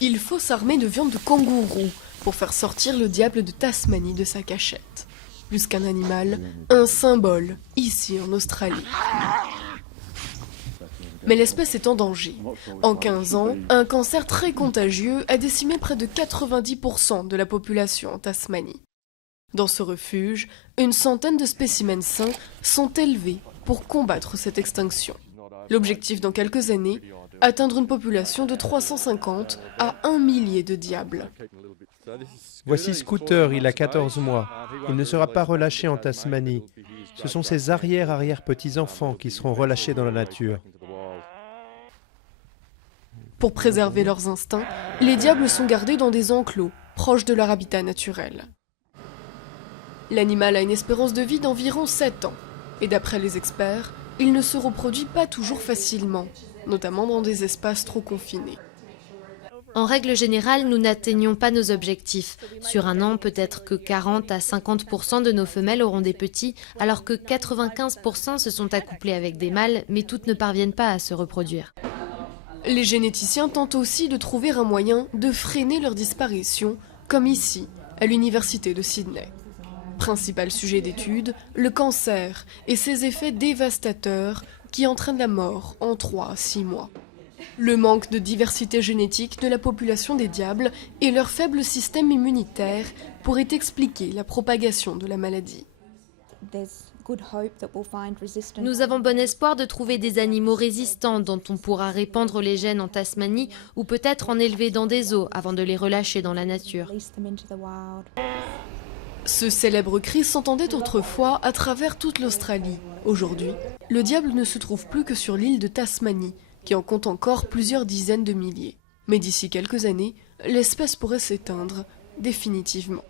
Il faut s'armer de viande de kangourou pour faire sortir le diable de Tasmanie de sa cachette. Plus qu'un animal, un symbole, ici en Australie. Mais l'espèce est en danger. En 15 ans, un cancer très contagieux a décimé près de 90% de la population en Tasmanie. Dans ce refuge, une centaine de spécimens sains sont élevés pour combattre cette extinction. L'objectif dans quelques années, atteindre une population de 350 à 1 millier de diables. Voici Scooter, il a 14 mois. Il ne sera pas relâché en Tasmanie. Ce sont ses arrière-petits-enfants qui seront relâchés dans la nature. Pour préserver leurs instincts, les diables sont gardés dans des enclos, proches de leur habitat naturel. L'animal a une espérance de vie d'environ 7 ans. Et d'après les experts, il ne se reproduit pas toujours facilement, notamment dans des espaces trop confinés. En règle générale, nous n'atteignons pas nos objectifs. Sur un an, peut-être que 40 à 50% de nos femelles auront des petits, alors que 95% se sont accouplés avec des mâles, mais toutes ne parviennent pas à se reproduire. Les généticiens tentent aussi de trouver un moyen de freiner leur disparition, comme ici, à l'université de Sydney. Principal sujet d'étude, le cancer et ses effets dévastateurs qui entraînent la mort en 3 à 6 mois. Le manque de diversité génétique de la population des diables et leur faible système immunitaire pourraient expliquer la propagation de la maladie. Nous avons bon espoir de trouver des animaux résistants dont on pourra répandre les gènes en Tasmanie ou peut-être en élever dans des zoos avant de les relâcher dans la nature. Ce célèbre cri s'entendait autrefois à travers toute l'Australie. Aujourd'hui, le diable ne se trouve plus que sur l'île de Tasmanie, qui en compte encore plusieurs dizaines de milliers. Mais d'ici quelques années, l'espèce pourrait s'éteindre définitivement.